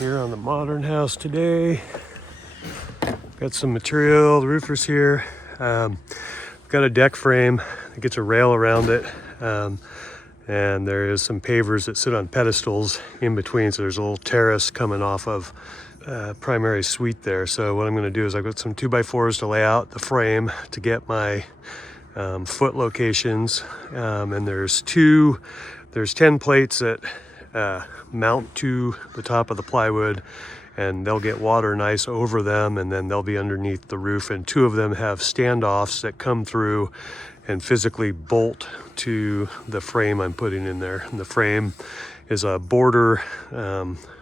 here on the modern house today. Got some material, the roofer's here. Got a deck frame that gets a rail around it. And there is some pavers that sit on pedestals in between. So there's a little terrace coming off of primary suite there. So what I'm gonna do is I've got some 2x4s to lay out the frame to get my foot locations. And there's 10 plates that mount to the top of the plywood, and they'll get water and ice over them, and then they'll be underneath the roof. And 2 of them have standoffs that come through and physically bolt to the frame I'm putting in there. And the frame is a border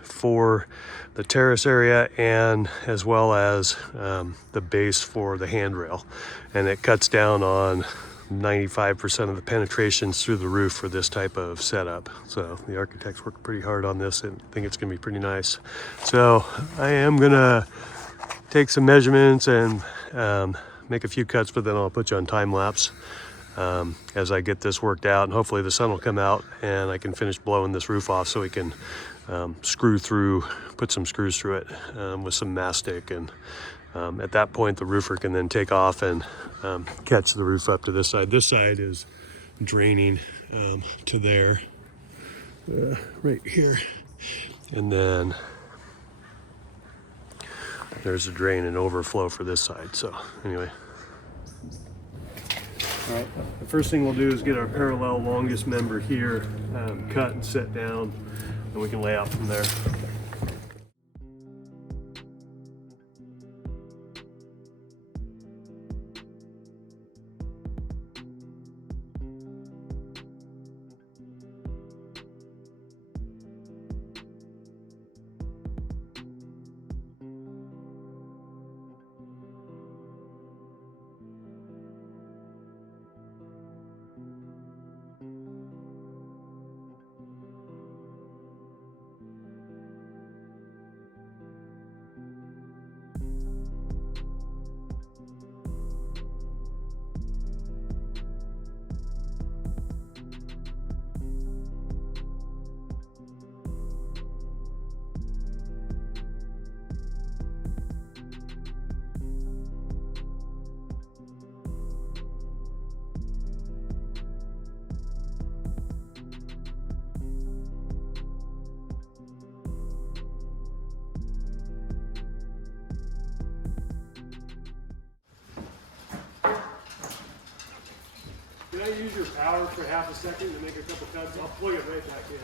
for the terrace area, and as well as the base for the handrail. And it cuts down on 95% of the penetrations through the roof for this type of setup. So the architects worked pretty hard on this and think it's gonna be pretty nice. So I am gonna take some measurements and make a few cuts, but then I'll put you on time lapse as I get this worked out, and hopefully the sun will come out and I can finish blowing this roof off so we can put some screws through it with some mastic, and at that point the roofer can then take off and catch the roof up to this side. This side is draining to there, right here, and then there's a drain and overflow for this side. So anyway, all right, the first thing we'll do is get our parallel longest member here cut and set down, and we can lay out from there. Can I use your power for half a second to make a couple cuts? I'll plug it right back in.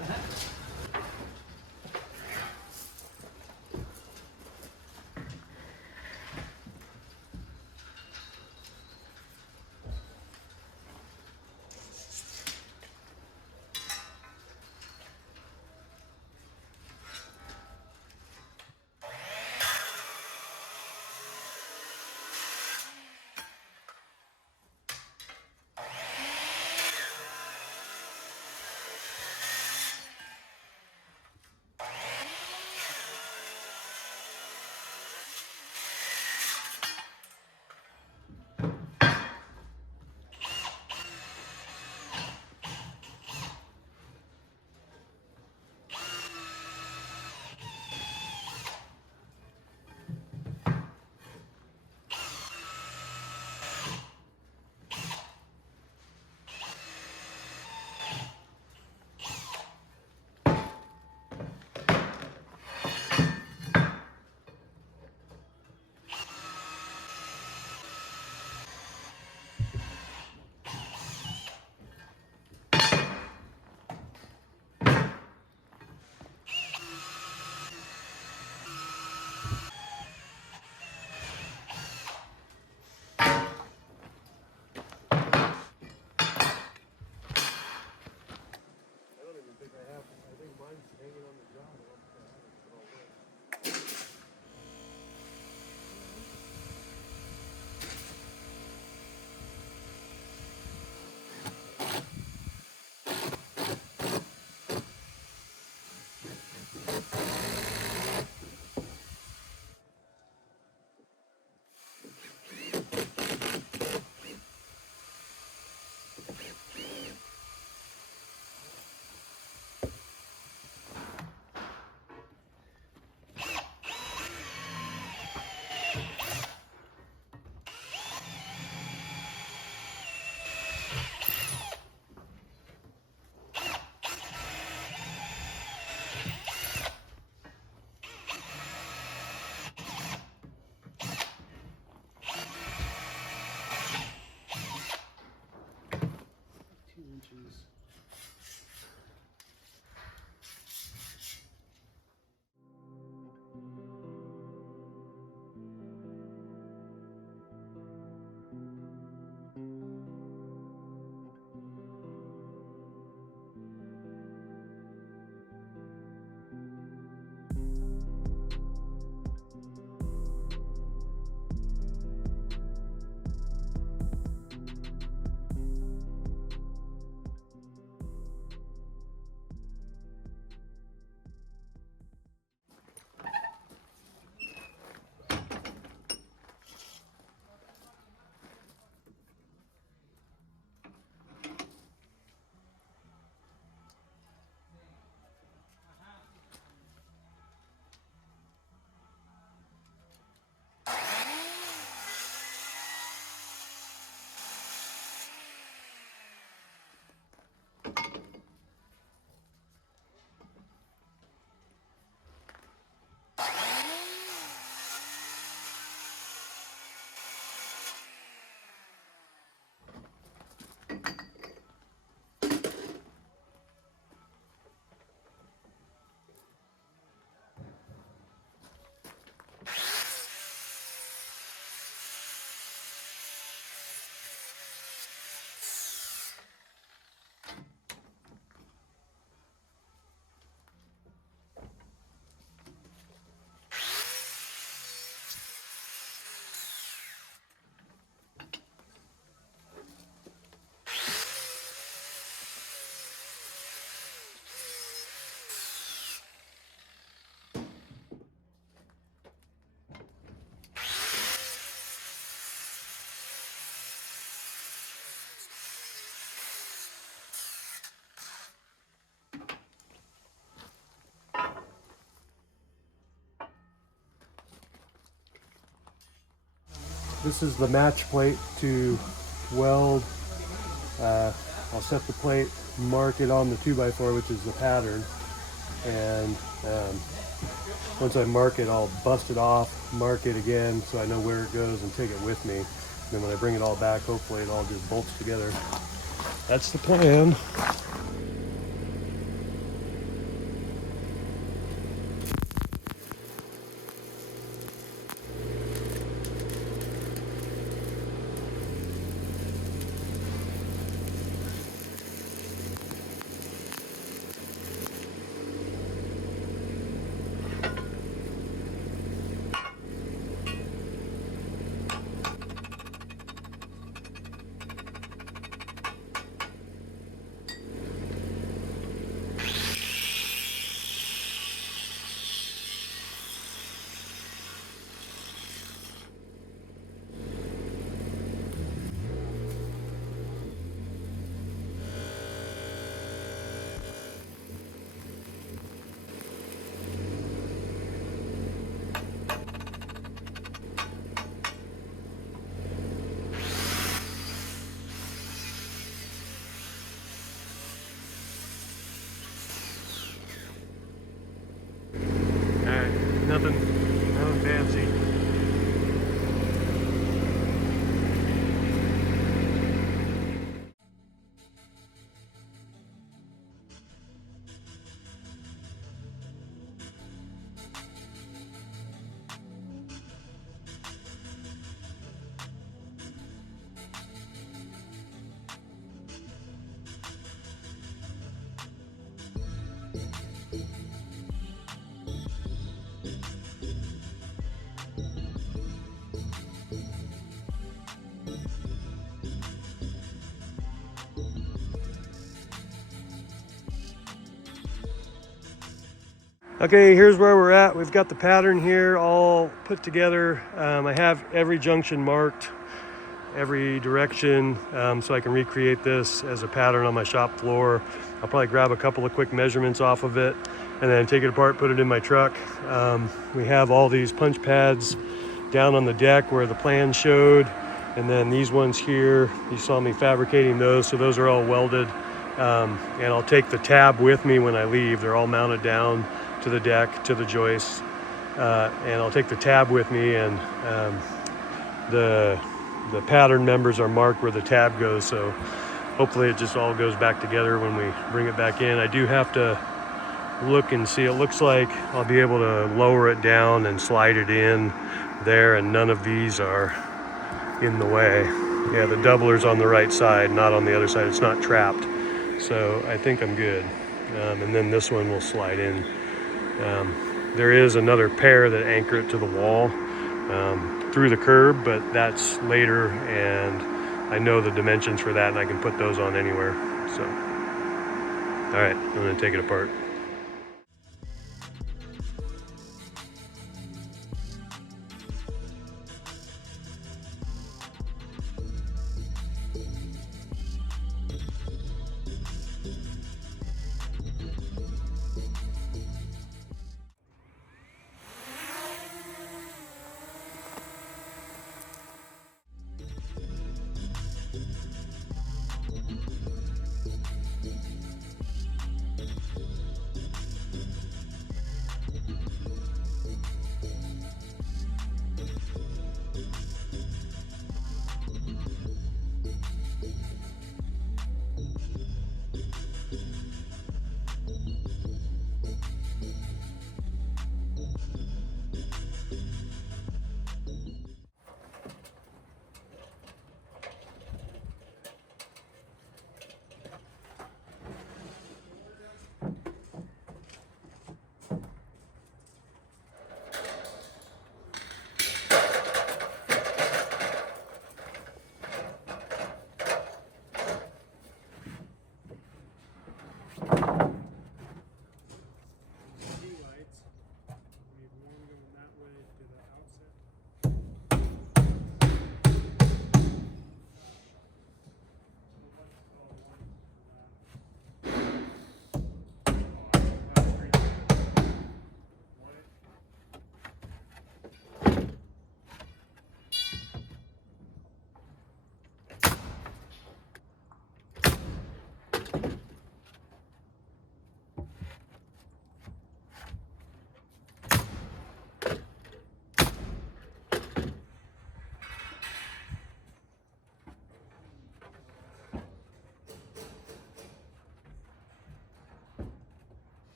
This is the match plate to weld. I'll set the plate, mark it on the 2x4, which is the pattern, and once I mark it, I'll bust it off, mark it again so I know where it goes and take it with me. And then when I bring it all back, hopefully it all just bolts together. That's the plan. Nothing fancy. Okay, here's where we're at. We've got the pattern here all put together. I have every junction marked, every direction, so I can recreate this as a pattern on my shop floor. I'll probably grab a couple of quick measurements off of it and then take it apart, put it in my truck. We have all these punch pads down on the deck where the plan showed, and then these ones here, you saw me fabricating those, so those are all welded. And I'll take the tab with me when I leave. They're all mounted down to the deck, to the joists, and I'll take the tab with me, and the pattern members are marked where the tab goes, so hopefully it just all goes back together when we bring it back in. I do have to look and see. It looks like I'll be able to lower it down and slide it in there, and none of these are in the way. Yeah, the doubler's on the right side, not on the other side. It's not trapped. So I think I'm good. And then this one will slide in. There is another pair that anchor it to the wall through the curb, but that's later, and I know the dimensions for that, and I can put those on anywhere. So, all right, I'm gonna take it apart.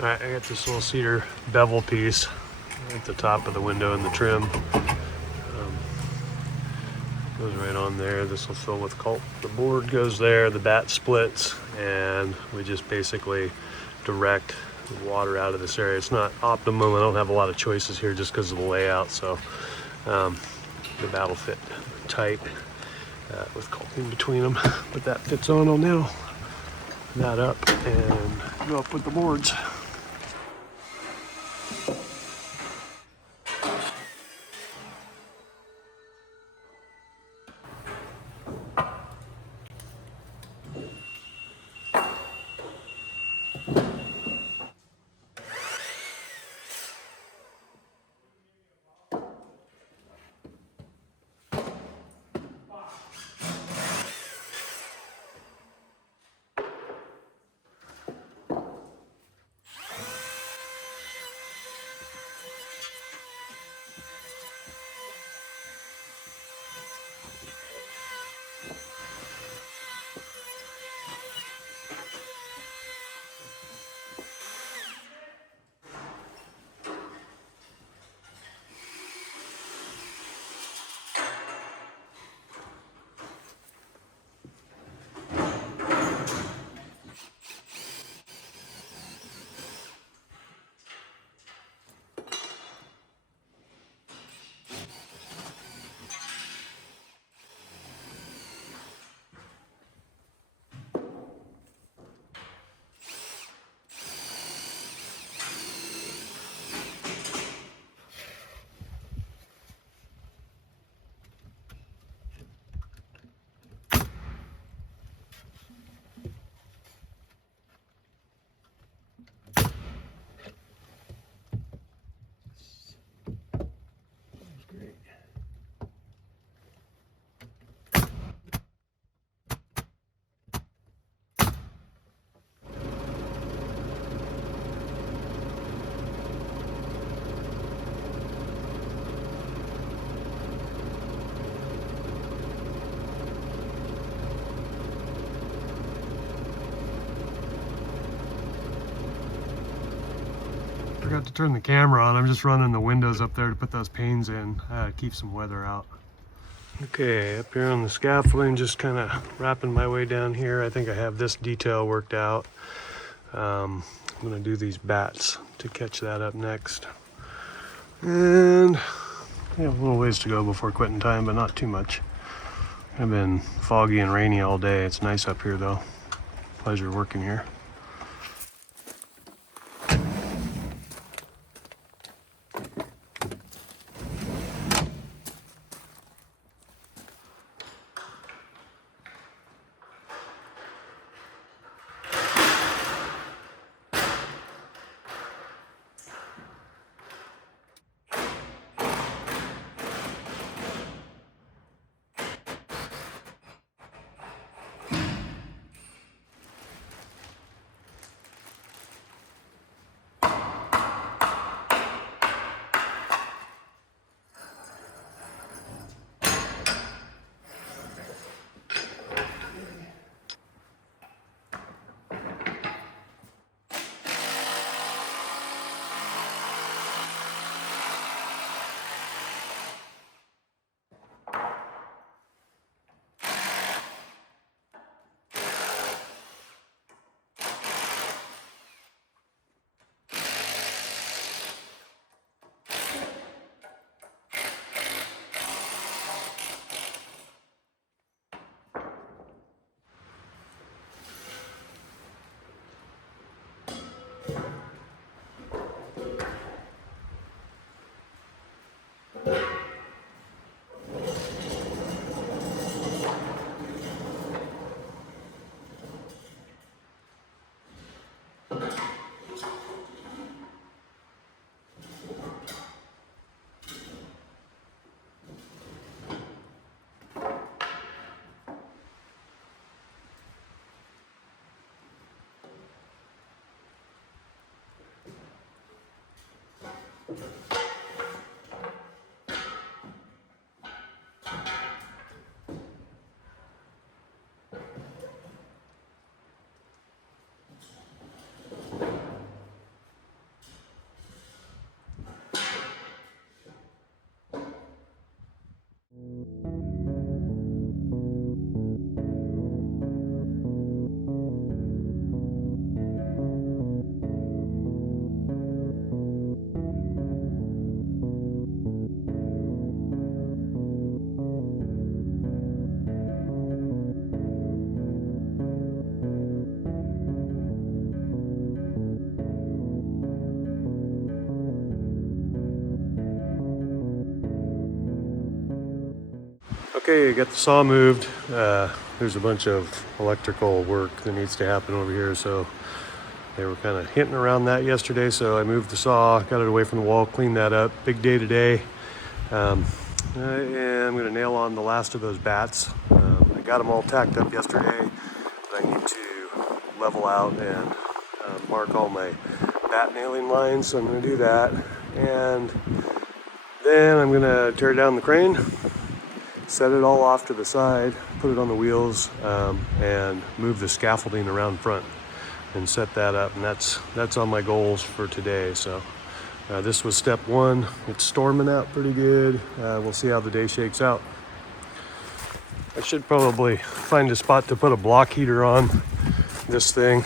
All right, I got this little cedar bevel piece at the top of the window in the trim. Goes right on there. This will fill with coal. The board goes there, the bat splits, and we just basically direct the water out of this area. It's not optimum. I don't have a lot of choices here just because of the layout, so the bat will fit tight with coal in between them. But that fits on. I'll now that up and go up with the boards. Forgot to turn the camera on. I'm just running the windows up there to put those panes in, keep some weather out. Okay, up here on the scaffolding, just kind of wrapping my way down here. I think I have this detail worked out. I'm gonna do these bats to catch that up next. And we have a little ways to go before quitting time, but not too much. I've been foggy and rainy all day. It's nice up here though. Pleasure working here. Okay, I got the saw moved. There's a bunch of electrical work that needs to happen over here, so they were kind of hinting around that yesterday, so I moved the saw, got it away from the wall, cleaned that up. Big day today. And I'm gonna nail on the last of those bats. I got them all tacked up yesterday, but I need to level out and mark all my bat nailing lines, so I'm gonna do that. And then I'm gonna tear down the crane, set it all off to the side, put it on the wheels, and move the scaffolding around front and set that up. And that's on my goals for today. So this was step one. It's storming out pretty good. We'll see how the day shakes out. I should probably find a spot to put a block heater on this thing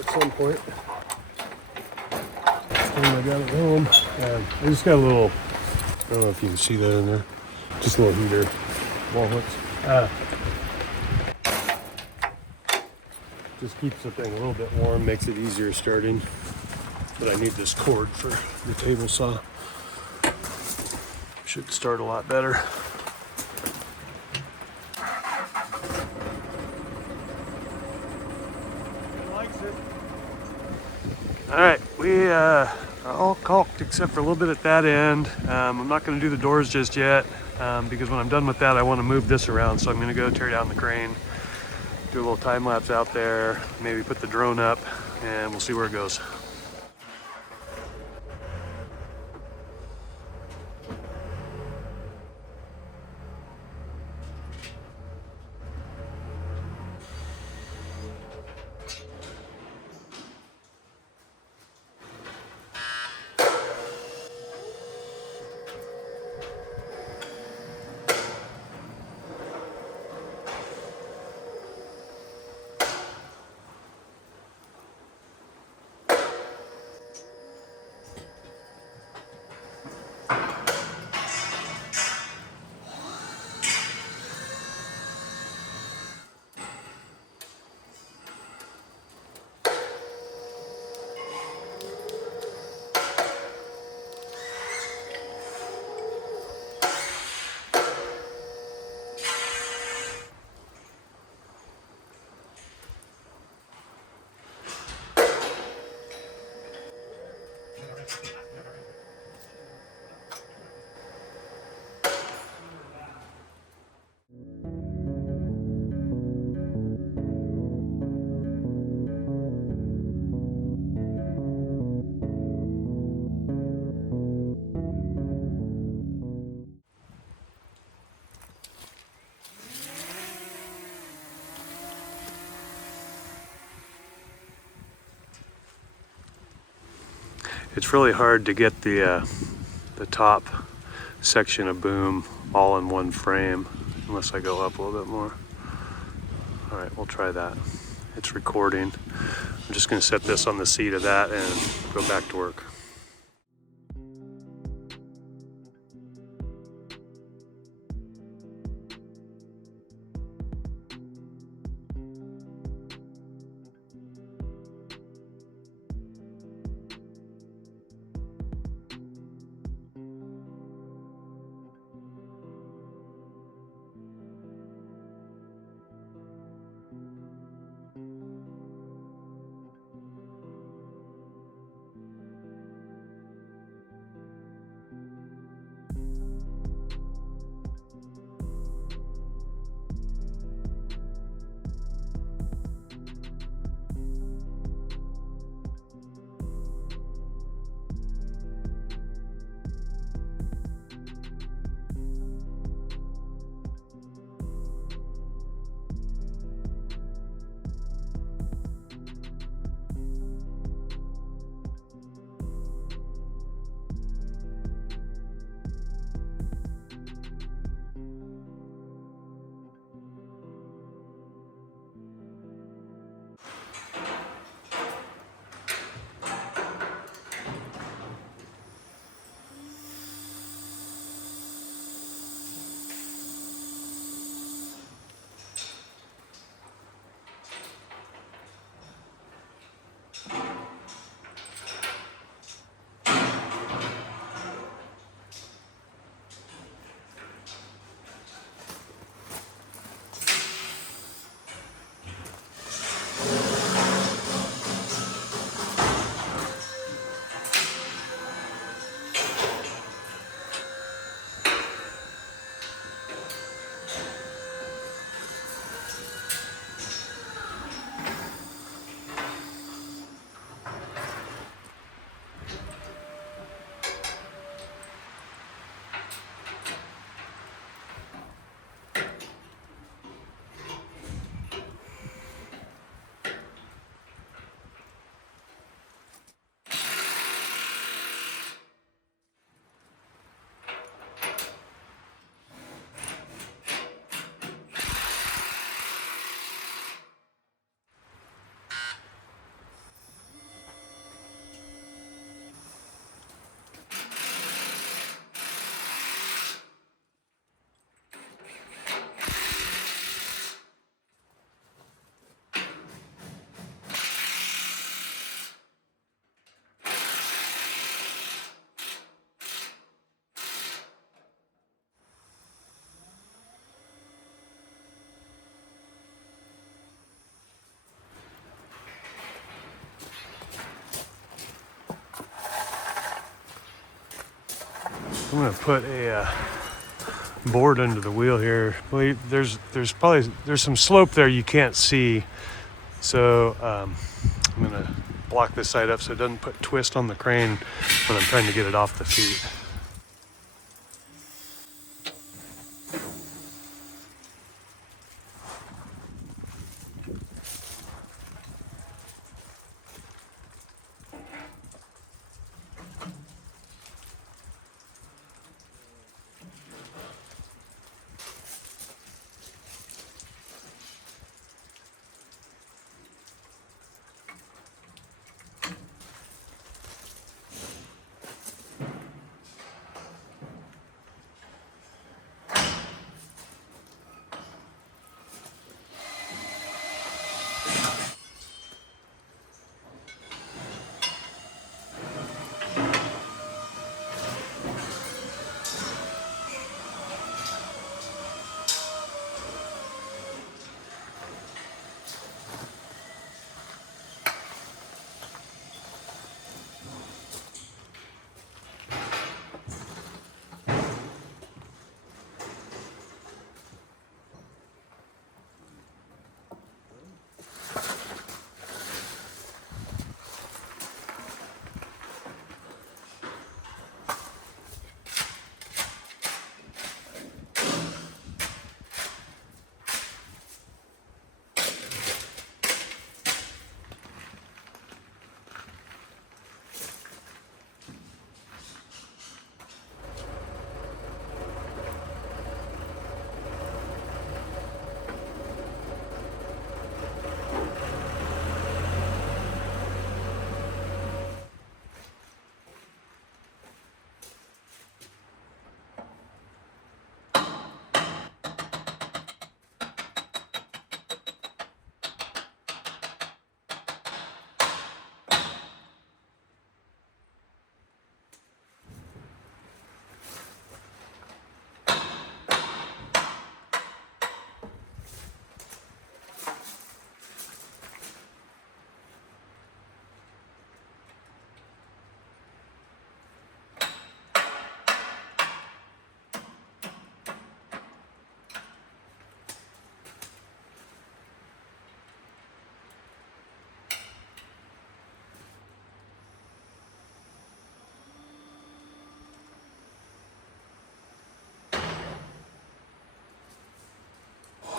at some point when I got it home. I just got a little, I don't know if you can see that in there, just a little heater, wall hooks. Just keeps the thing a little bit warm, makes it easier starting. But I need this cord for the table saw. Should start a lot better. All right, we are all caulked except for a little bit at that end. I'm not going to do the doors just yet because when I'm done with that, I want to move this around. So I'm going to go tear down the crane, do a little time lapse out there, maybe put the drone up, and we'll see where it goes. It's really hard to get the top section of boom all in one frame unless I go up a little bit more. All right, we'll try that. It's recording. I'm just gonna set this on the seat of that and go back to work. I'm gonna put a board under the wheel here. There's some slope there you can't see, so I'm gonna block this side up so it doesn't put twist on the crane when I'm trying to get it off the feet.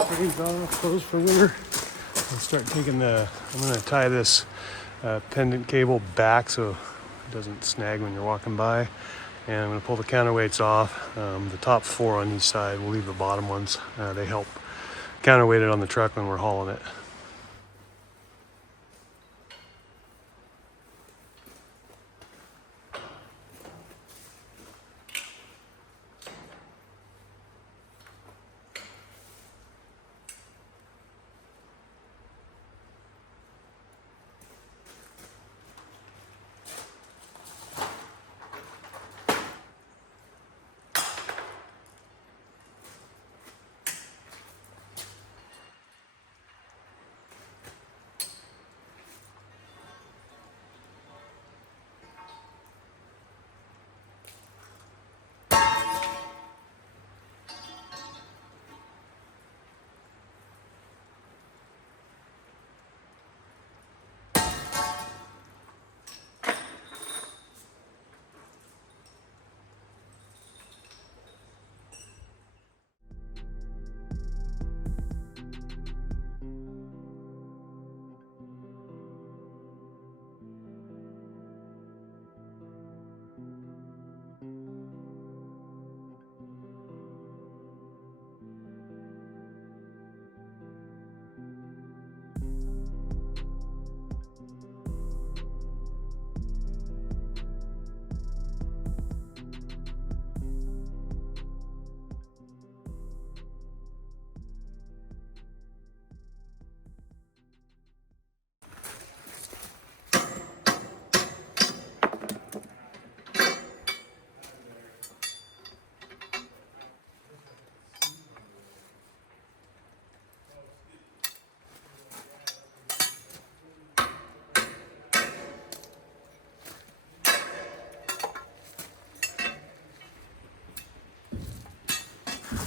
Crane's off, closed for winter. I'll start taking I'm gonna tie this pendant cable back so it doesn't snag when you're walking by. And I'm gonna pull the counterweights off. The top 4 on each side, we'll leave the bottom ones. They help counterweight it on the truck when we're hauling it.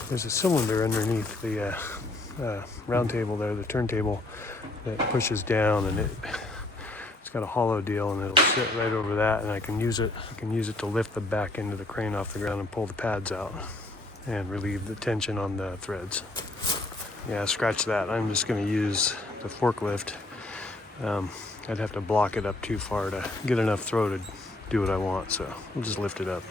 there's a cylinder underneath the round table there, the turntable, that pushes down, and it's got a hollow deal, and it'll sit right over that, and I can use it to lift the back end of the crane off the ground and pull the pads out and relieve the tension on the threads. Yeah, scratch that. I'm just going to use the forklift. I'd have to block it up too far to get enough throw to do what I want, so we'll just lift it up.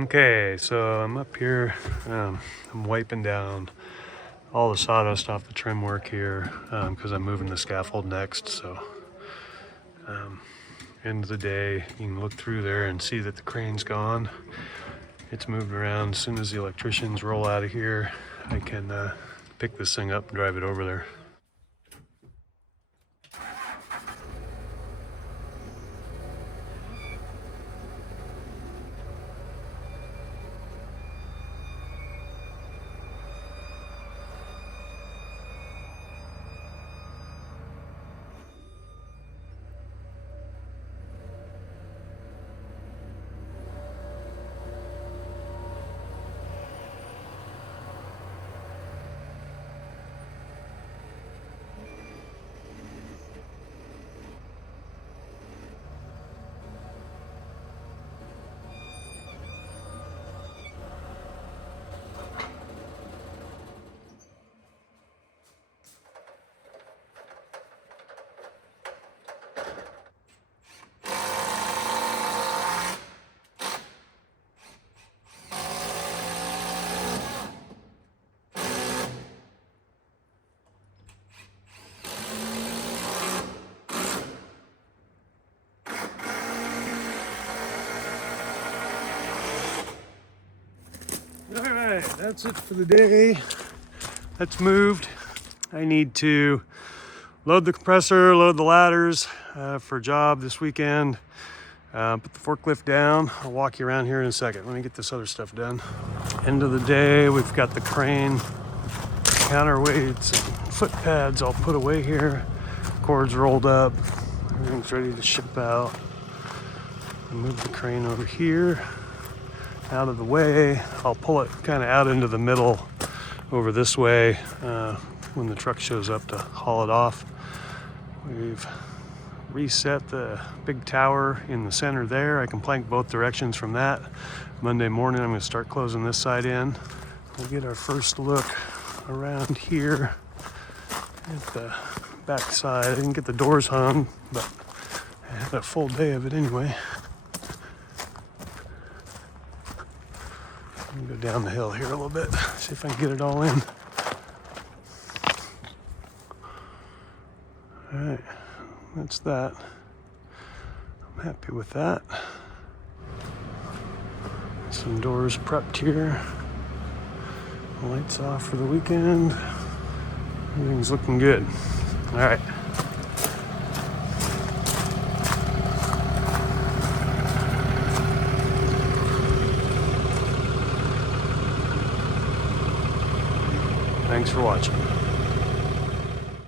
Okay, so I'm up here, I'm wiping down all the sawdust off the trim work here because I'm moving the scaffold next. So end of the day, you can look through there and see that the crane's gone. It's moved around. As soon as the electricians roll out of here, I can pick this thing up and drive it over there. Alright, that's it for the day. That's moved. I need to load the compressor, load the ladders for a job this weekend. Put the forklift down. I'll walk you around here in a second. Let me get this other stuff done. End of the day, we've got the crane, counterweights, and foot pads all put away here. Cords rolled up. Everything's ready to ship out. Move the crane over here, out of the way. I'll pull it kind of out into the middle over this way when the truck shows up to haul it off. We've reset the big tower in the center there. I can plank both directions from that. Monday morning I'm going to start closing this side in. We'll get our first look around here at the back side. I didn't get the doors hung, but I had a full day of it anyway. I'm gonna go down the hill here a little bit, see if I can get it all in. All right, that's that. I'm happy with that. Some doors prepped here. Lights off for the weekend. Everything's looking good. All right. Thanks for watching.